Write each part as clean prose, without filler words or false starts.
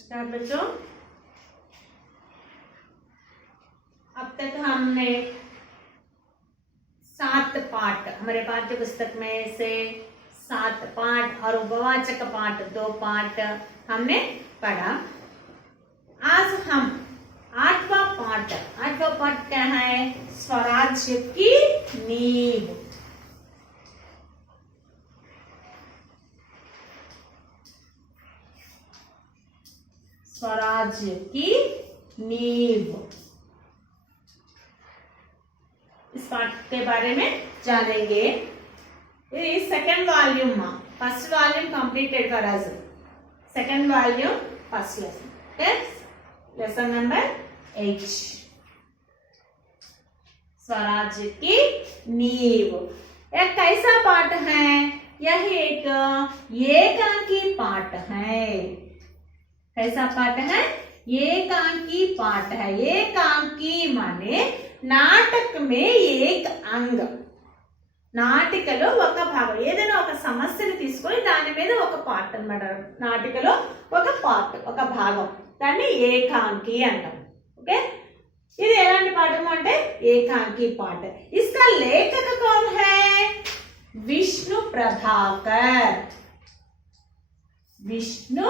नमस्कार बच्चों, अब तक हमने 7 पाठ हमारे पाठ्य पुस्तक में से 7 पाठ और उपवाचक पाठ 2 पाठ हमने पढ़ा। आज हम 8वां पाठ क्या है? स्वराज्य की नींव। स्वराज्य की नींव, इस पाठ के बारे में जानेंगे। Second volume, first volume completed for us, second volume first lesson, lesson number 8, स्वराज्य की नींव। यह कैसा पाठ है? यह एक एकांकी पाठ है। कैसा पाठ है? एकांकी पाठ है। एकांकी माने नाटक में एक अंग, నాటికలో ఒక భాగం, ఏదైనా ఒక సమస్యను తీసుకొని దాని మీద ఒక పార్ట్ అన్నమాట. నాటికలో ఒక పార్ట్, ఒక భాగం, దాన్ని ఏకాంకి అంటాం. ఓకే, ఇది ఎలాంటి పాఠం అంటే ఏకాంకి పాठ. इसका लेखक कौन है? विष्णु प्रभाकर. विष्णु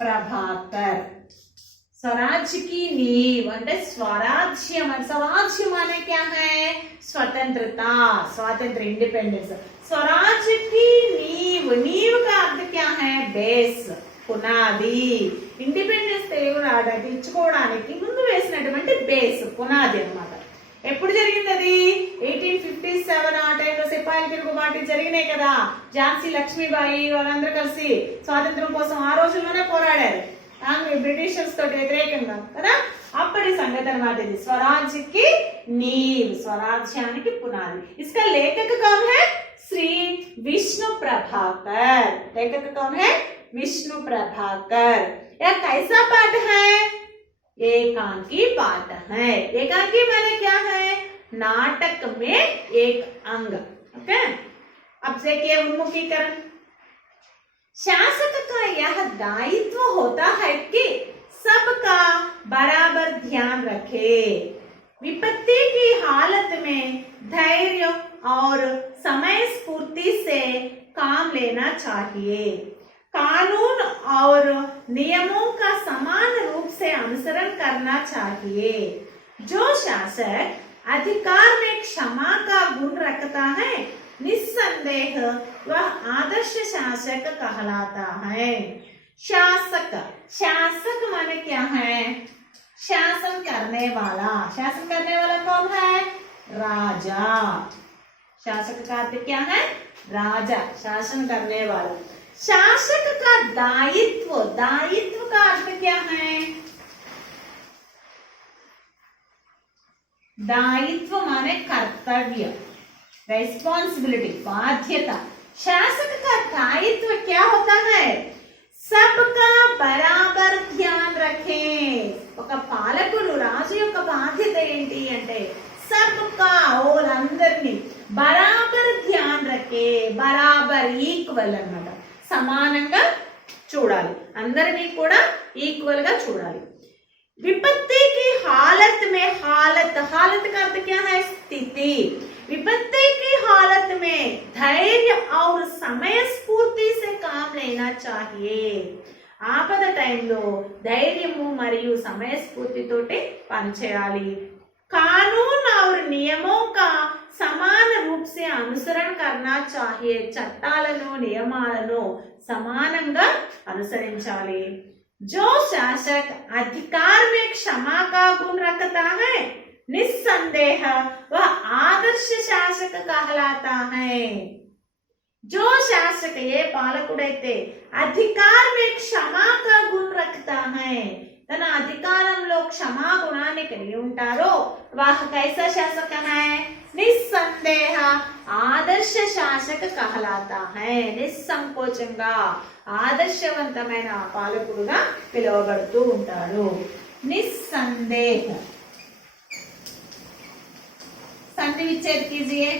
प्रभाकर. स्वराज्य की नींव అంటే స్వరాజ్యం. स्वराज्य माने क्या है? स्वतंत्रता, स्वातंत्र, इंडिपेंडेंस. स्वराज्य की नींव, नींव का अर्थ क्या है? बेस, పునాది. ఇండిపెండెన్స్ తెలుగు రావడానికి ఇచ్చుకోవడానికి ముందు వేసినటువంటి బేస్, పునాది అన్నమాట. ఎప్పుడు జరిగింది అది? 1857. ఆ టైంలో సిపాయిల తిరుగుబాటు జరిగినాయి కదా. ఝాన్సీ లక్ష్మీబాయి వాళ్ళందరూ కలిసి స్వాతంత్రం కోసం ఆ రోజుల్లోనే పోరాడారు బ్రిటిషర్స్ తోటి వ్యతిరేకంగా కదా. అప్పటి సంగతి అన్నమాట ఇది. స్వరాజ్యకి नींव, स्वराज्याనికి పునాది. इसका लेखक कौन है? श्री विष्णु प्रभाकर. लेखक कौन है? विष्णु प्रभाकर. यह कैसा पाठ है? एकांकी पाठ है. एकांकी माने क्या है? नाटक में एक अंग. ओके, अब देखिए उन्मुखीकरण. शासक का यह दायित्व होता है कि सबका बराबर ध्यान रखे. विपत्ति की हालत में धैर्य और समय स्फूर्ति से काम लेना चाहिए. कानून और नियमों का समान रूप से अनुसरण करना चाहिए. जो शासक अधिकार में क्षमा का गुण रखता है, निस्संदेह वह आदर्श शासक कहलाता है. शासक, शासक माने क्या है? शासन करने वाला. शासन करने वाला कौन है? राजा. शासक का अर्थ क्या है? राजा, शासन करने वाला. शासक का दायित्व, दायित्व का अर्थ क्या है? दायित्व माने कर्तव्य, रेस्पॉन्सिबिलिटी, बाध्यता. शासक का दायित्व क्या होता है? सबका బరాబర్ ధ్యాన్ రఖే. ఒక పాలకుడు, రాజు యొక్క బాధ్యత ఏంటి అంటే సబ్కా, ఓలందరినీ బరాబర్ ధ్యాన్ రఖే. బరాబర్, ఈక్వల్ అన్నమాట, సమానంగా చూడాలి. అందరినీ కూడా ఈక్వల్ గా చూడాలి. विपत्ति की हालत में, हालत, हालत का अर्थ क्या है? स्थिति. विपत्ति की हालत में धैर्य और समय स्फूर्ति से काम लेना चाहिए. ఆపద టైంలో ధైర్యము మరియు సమయస్ఫూర్తితోటి పనిచేయాలి. कानून और नियमों का समान रूप से अनुसरण करना चाहिए. చట్టాలను, నియమాలను సమానంగా అనుసరించాలి. जो शासक अधिकार में क्षमा का गुण रखता है, निस्संदेह वह आदर्श शासक कहलाता है. जो शासक, ये పాలకుడైతే అధికార్ में क्षमा का गुण रखता है, తన అధికారంలో క్షమా గుణాన్ని కలిగి ఉంటారో, वह कैसा शासक है? నిస్సందేహ ఆదర్శ శాసక कहलाता है. నిస్సంకోచంగా ఆదర్శవంతమైన పాలకుడుగా పిలువబడుతూ ఉంటాడు. నిస్సందేహ. संधि विच्छेद कीजिए.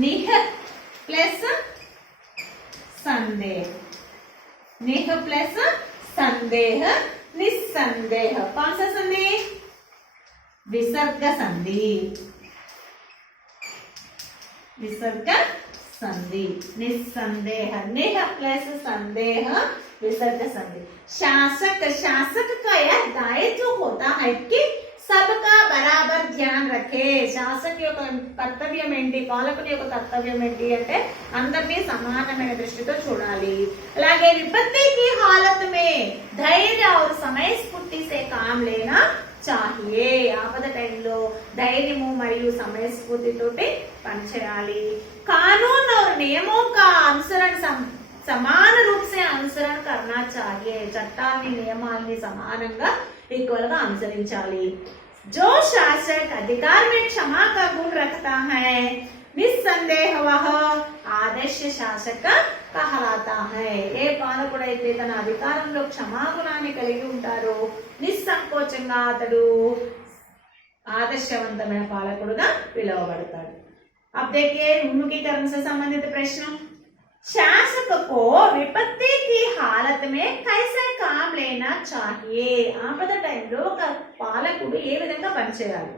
निह प्लस संदेह, नेह प्लस संदेह, निस्संदेह। कौन सा संधि? विसर्ग संधि, विसर्ग संधि, निस्संदेह, नेह प्लस संदेह, विसर्ग संधि। शासक, शासक का यह दायित्व होता है कि सबका బరాబర్ ధ్యాన్ రఖే। శాసక యొక్క కర్తవ్యం ఏంటి, పాలకుడి యొక్క కర్తవ్యం ఏంటి అంటే అందరినీ సమానమైన దృష్టితో చూడాలి। అలాగే విపత్తి की हालत में धैर्य और समय स्फूर्ति से काम लेना चाहिए। ఆపద టైంలో ధైర్యము మరియు సమయస్ఫూర్తితోటి పనిచేయాలి। कानून और नियमों का अनुसरण समान रूप से अनुसरण करना चाहिए। చట్టాన్ని నియమాల్ని సమానంగా ఈక్వల్ గా అనుసరించాలి। जो शासक अधिकार में क्षमा का गुण रखता है निस्संदेह वह आदर्श शासक कहलाता है। ఏ పాలకుడైతే తన అధికారంలో క్షమాగుణాన్ని కలిగి ఉంటారో నిస్సంకోచంగా అతడు ఆదర్శవంతమైన పాలకుడుగా పిలువబడతాడు। अब देखिए उन्मुखीकरण से संबंधित प्रश्न। शासक को विपत्ति की हालत में कैसे काम लेना चाहिए? ఆపద టైంలో ఒక పాలకుడు ఏ విధంగా పనిచేయాలి?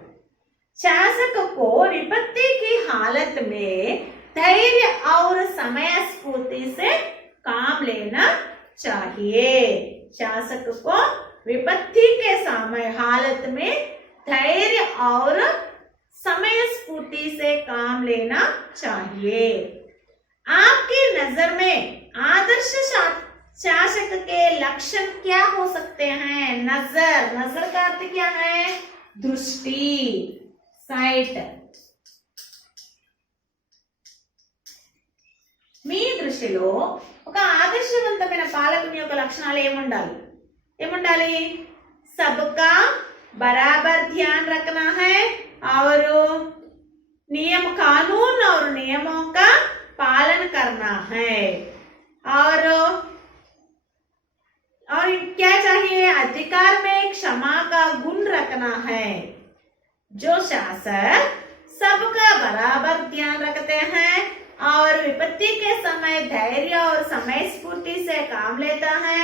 शासक को विपत्ति की हालत में धैर्य और समय स्फूर्ति से काम लेना चाहिए। शासक को विपत्ति के समय हालत में धैर्य और समय स्फूर्ति से काम लेना चाहिए। आपकी नजर में आदर्श शासक के लक्षण क्या हो सकते हैं? नजर, नजर का अर्थ क्या है? दृष्टि, साइट। మీ దృష్టిలో ఒక ఆదర్శవంతమైన పాలకుని యొక్క లక్షణాలు ఏముండాలి? सबका बराबर ध्यान रखना है और नियम, कानून और नियमों का पालन करना है और क्या चाहिए? अधिकार में क्षमा का गुण रखना है। जो शासक सबका बराबर ध्यान रखते हैं और विपत्ति के समय धैर्य और समय स्फूर्ति से काम लेता है,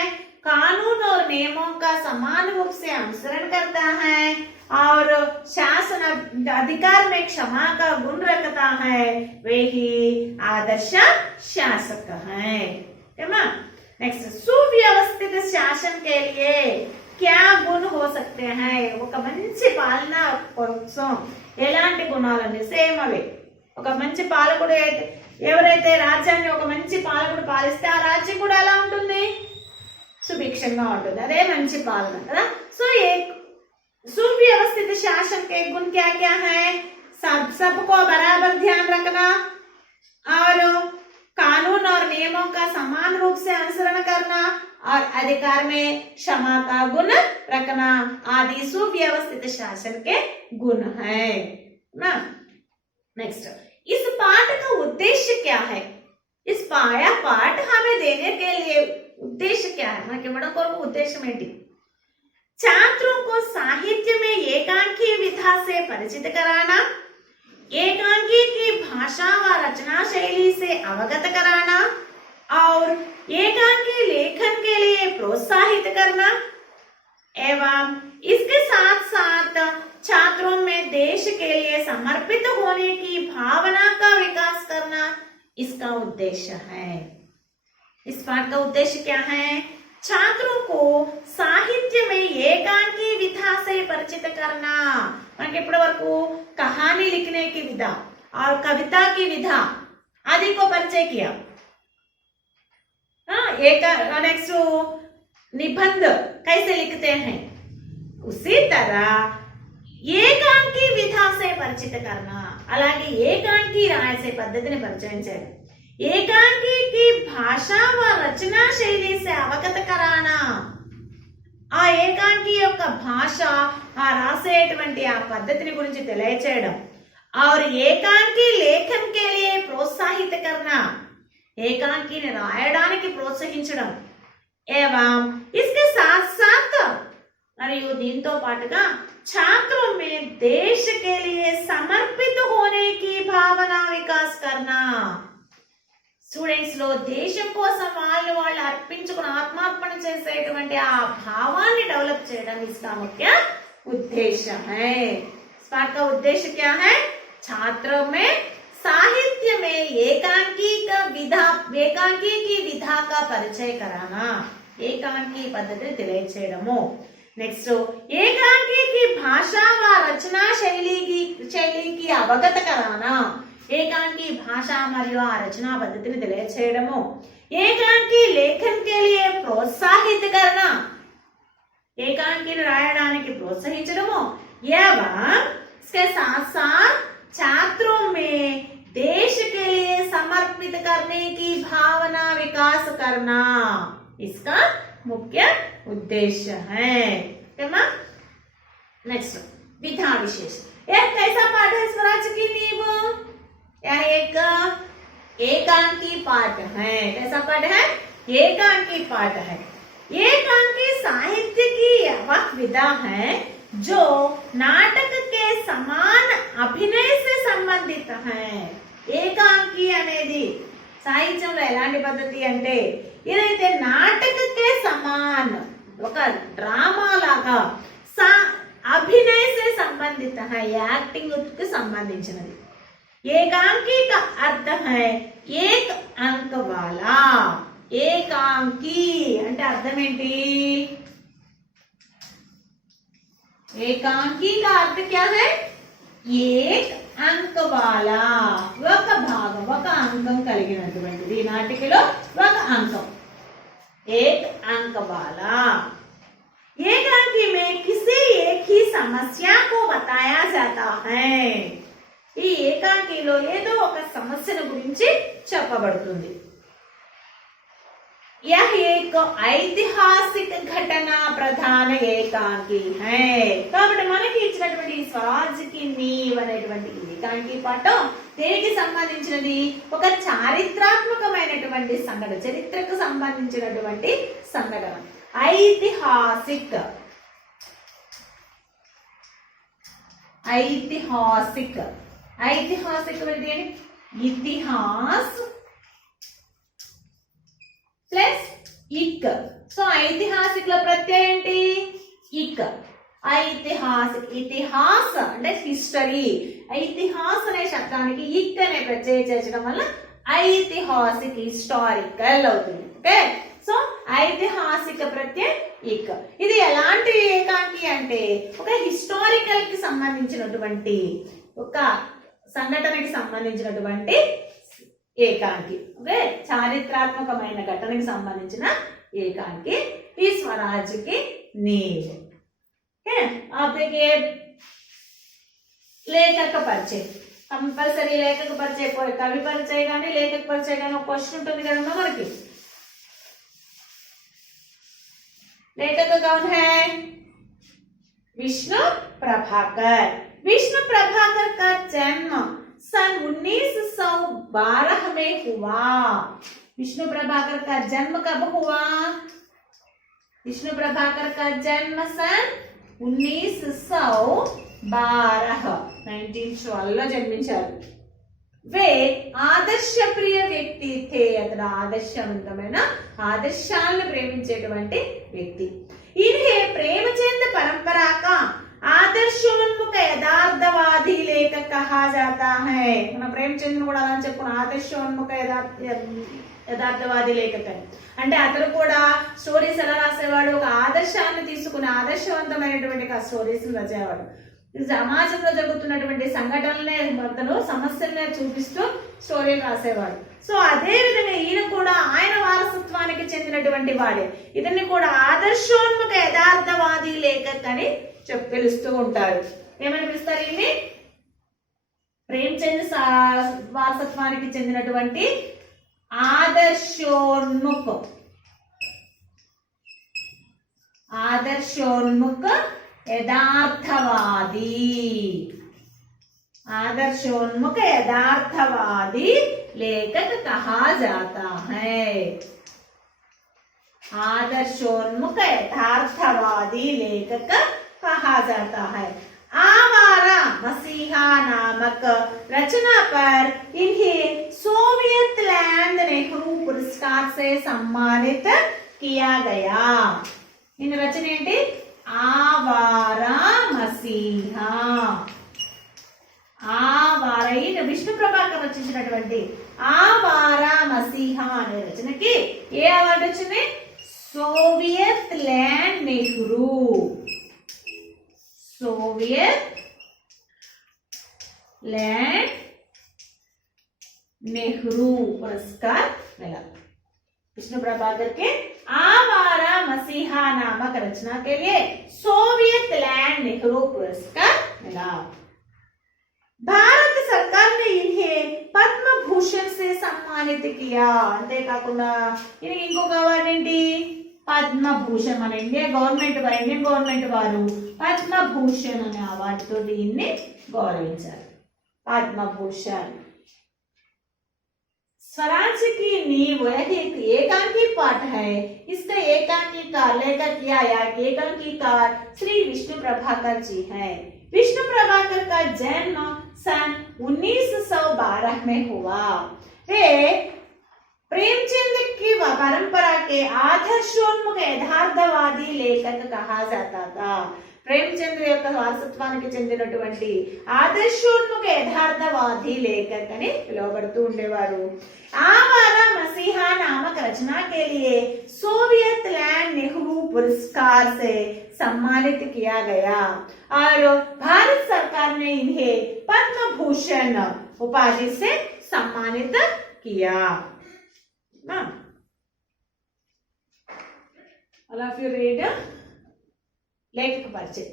कानून और नियमों का समान रूप से अनुसरण करता है और शासन अधिकार में क्षमा का गुण रखता है, वे ही आदर्श शासक है। नेक्स्ट, सुव्यवस्थित शासन के लिए क्या गुण हो सकते हैं? ఒక మంచి పాలన కోసం ఎలాంటి గుణాలన్నీ సేమ్ అవే। ఒక మంచి పాలకుడు ఎవరైతే రాజ్యాన్ని ఒక మంచి పాలకుడు పాలిస్తే ఆ రాజ్యం కూడా ఎలా ఉంటుంది? సుభిక్షంగా ఉంటుంది। అదే మంచి పాలన కదా। సో सुव्यवस्थित शासन के गुण क्या क्या है? सबको बराबर ध्यान रखना और कानून और नियमों का समान रूप से अनुसरण करना और अधिकार में क्षमा का गुण रखना आदि सुव्यवस्थित शासन के गुण है ना। नेक्स्ट, इस पाठ का उद्देश्य क्या है? इस पाठ हमें देने के लिए उद्देश्य क्या है? మనకి ఇవ్వడం కొరకు ఉద్దేశం ఏంటి? छात्रों को साहित्य में एकांकी विधा से परिचित कराना, एकांकी की भाषा व रचना शैली से अवगत कराना और एकांकी लेखन के लिए प्रोत्साहित करना एवं इसके साथ साथ छात्रों में देश के लिए समर्पित होने की भावना का विकास करना इसका उद्देश्य है। इस पाठ का उद्देश्य क्या है? छात्रों को साहित्य में एकांकी विधा से परिचित करना। మనకి ఇప్పటి వరకు कहानी लिखने की विधा और कविता की विधा आदि को परिचय किया। नेक्स्ट, निबंध कैसे लिखते हैं, उसी तरह ఏకాంకి విధా से परिचित करना, అలాగే ఏకాంకి రాసే పద్ధతిని పరిచయం చేయాలి। ఏకాంకి की भाषा व रचना शैली से अवगत कराना, ఆ ఏకాంకి యొక్క భాష, ఆ రాసేటువంటి ఆ పద్ధతిని గురించి తెలియచేయడం। और ఏకాంకి లేఖन के लिए प्रोत्साहित करना, ఏకాంకిని రాయడానికి ప్రోత్సహించడం। एवं इसके साथ साथ మరియు దీంతో పాటుగా छात्रों में देश के लिए समर्पित होने की भावना विकास करना। స్టూడెంట్స్ లో దేశం కోసం వాళ్ళు అర్పించుకుని ఆత్మార్పణ చేసేటువంటి ఆ భావాన్ని డెవలప్ చేయడం इसका मुख्य उद्देश्य है। इस पाठ का उद्देश्य क्या है? छात्रों में साहित्य में एकांकी की विधा का परिचय कराना, ఏకాంకి పద్ధతిని తెలియచేయడము। నెక్స్ట్ ఏకాంకి की भाषा व रचना शैली की अवगत कराना, ఏకాంకి భాష మరియు ఆ రచనా పద్ధతిని తెలియచేయడము। ఏకాంకి లేఖన్ के लिए प्रोत्साहित करना, ఏకాంకిని రాయడానికి ప్రోత్సహించడము। एवं इसके साथ साथ छात्रों में देश के लिए समर्पित करने की भावना विकास करना इसका मुख्य उद्देश्य है। नेक्स्ट विधा विशेष, यह कैसा पाठ है? स्वराज की नींव, यह एक एकांकी पाठ है। कैसा पाठ है? एकांकी पाठ है। एकांकी साहित्य की वह विधा है जो नाटक के समान अभिनय से संबंधित है। ఏకాంకి అనేది సాహిత్యంలో ఎలాంటి పద్ధతి అంటే ఇదైతే నాటకకే సమాన్, ఒక డ్రామా లాగా, అభినయ से संबंधित है, యాక్టింగ్ కి సంబంధించినది। ఏకాంకి का अर्थ है एक अंक वाला। ఏకాంకి అంటే అర్థం ఏంటి? ఏకాంకి का अर्थ क्या है? एक अंक वाला, ఒక భాగం, ఒక అంకం కలిగినటువంటిది। నాటికలో ఒక అంకం, एक अंक वाला। एकांकी में किसी एक ही समस्या को बताया जाता है। ఈ ఏకాంకిలో ఏదో ఒక సమస్యను గురించి చెప్పబడుతుంది। यह एक ऐतिहासिक घटना प्रधान ఏకాంకి है। కాబట్టి మనకి ఇచ్చినటువంటి స్వరాజ్ కి నీవ్ అనేటువంటి ఏకాంకి పాఠం దేనికి సంబంధించినది? ఒక చారిత్రాత్మకమైనటువంటి సంఘటన, చరిత్రకు సంబంధించినటువంటి సంఘటన। ఐతిహాసిక్, ఐతిహాసిక్, ఐతిహాసిक అంటే ఇతిహాస్ ప్లస్ ఇక్। సో ఐతిహాసిక్ లో ప్రత్యయం ఏంటి? ఇక్। ఐతిహాసిక్, ఇతిహాస్ అంటే హిస్టరీ, ఐతిహాస్ అనే శబ్దానికి ఇక్ అనే ప్రత్యయం చేర్చడం వల్ల ఐతిహాసిక్, హిస్టారికల్ అవుతుంది। ఓకే, సో ఐతిహాసిక ప్రత్యయం ఇక్। ఇది ఎలాంటి ఏకాంకి అంటే ఒక హిస్టారికల్ కి సంబంధించినటువంటి, ఒక సంఘటనకి సంబంధించినటువంటి ఏకాంకి। ఓకే, చారిత్రాత్మకమైన ఘటనకి సంబంధించిన ఏకాంకి ఈ స్వరాజ్ की नींव। आप देखिए लेखक परिचय, कंपल्सरी लेखक परिचय, कवि परिचय गानी लेखक परिचय गानी क्वेश्चन ఉంటుంది కదమ్మా మనకి। लेखक कौन है? विष्णु प्रभाकर। विष्णु प्रभाकर का जन्म सन 1912 में हुआ। विष्णु प्रभाकर का जन्म कब हुआ? विष्णु प्रभाकर का जन्म सन 1912 జన్మించారు। वे ఆదర్శ ప్రియ వ్యక్తి थे। అతడు ఆదర్శవంతమైన, ఆదర్శాలను ప్రేమించేటువంటి వ్యక్తి। इन्हें प्रेमचंद परंपरा का आदर्शोन्मुख यथार्थवादी लेखक कहा जाता है। మన ప్రేమచంద్ కూడా అలా చెప్పుకున్న ఆదర్శోన్ముఖ యథార్థవాది లేఖక అంటే అతను కూడా స్టోరీస్ ఎలా రాసేవాడు? ఒక ఆదర్శాన్ని తీసుకుని ఆదర్శవంతమైనటువంటి స్టోరీస్ రాసేవాడు। సమాజంలో జరుగుతున్నటువంటి సంఘటనలనే, అతను సమస్యలనే చూపిస్తూ స్టోరీలు రాసేవాడు। సో అదే విధంగా ఈయన కూడా ఆయన వారసత్వానికి చెందినటువంటి వాడే। ఇతన్ని కూడా ఆదర్శోన్ముఖ యథార్థవాది లేఖక్ అని పిలుస్తూ ఉంటారు। ఏమని పిలుస్తారు ఈయన్ని? ప్రేమచంద్ వారసత్వానికి చెందినటువంటి ఆదర్శోన్ముఖ, ఆదర్శోన్ముఖ यथार्थवादी, आदर्शोन्मुख यथार्थवादी लेखक कहा जाता है। आदर्शोन्मुख यथार्थवादी लेखक कहा जाता है। आवारा मसीहा नामक रचना पर इन्हें सोवियत लैंड नेहरू पुरस्कार से सम्मानित किया गया। इन रचना ఏంటి ఆవారా మసీహా ఆవారా ఈయన విష్ణు ప్రభాకర్ రచించినటువంటి ఆవారా మసీహా అనే రచనకి ఏ అవార్డు వచ్చింది Soviet land Nehru Soviet land Nehru पुरस्कार मिला। विष्णु प्रभाकर के आवारा मसीहा नामक रचना के लिए सोवियत लैंड नेहरू पुरस्कार मिला। भारत सरकार ने इन्हें पद्म भूषण से सम्मानित किया। अंतेकाकुंडा इन्हें इंकोक अवार्ड ఏంటి పద్మభూషణ్ మన ఇండియన్ గవర్నమెంట్ వారు పద్మభూషణ్ అనే అవార్డుతో దీన్ని గౌరవించారు పద్మభూషణ్। स्वराज्य की नींव एक एकांकी पाठ है। इसका एकांकीकार लेखक किया या एकांकीकार श्री विष्णु प्रभाकर जी है। विष्णु प्रभाकर का जन्म सन 1912 में हुआ। वे प्रेमचंद की परंपरा के आदर्शोन्मुख यथार्थवादी लेखक कहा जाता था। ప్రేమచంద్ర యొక్క వారసత్వానికి చెందినటువంటి ఆదర్శోన్ముఖ యథార్థవాది లేఖక్ అని పిలువబడుతూ ఉండేవారు। आवारा मसीहा नामक रचना के लिए सोवियत लैंड नेहरू पुरस्कार से सम्मानित किया गया और भारत सरकार ने इन्हें पद्म भूषण उपाधि से सम्मानित किया। All of you read లేఖక పరిచయం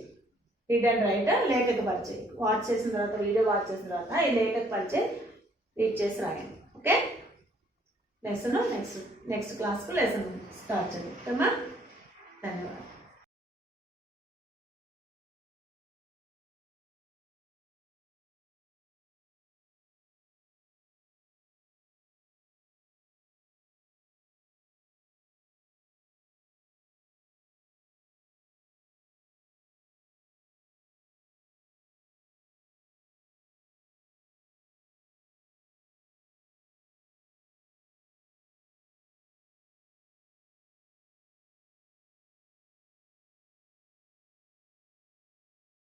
రీడ్ అండ్ రైట్ లేఖక పరిచయం వాచ్ చేసిన తర్వాత వీడియో వాచ్ చేసిన తర్వాత ఈ లేఖక పరిచయం రీడ్ చేసి రాయండి ఓకే లెసన్ నెక్స్ట్ క్లాస్కు లెసన్ స్టార్ట్ చేద్దామా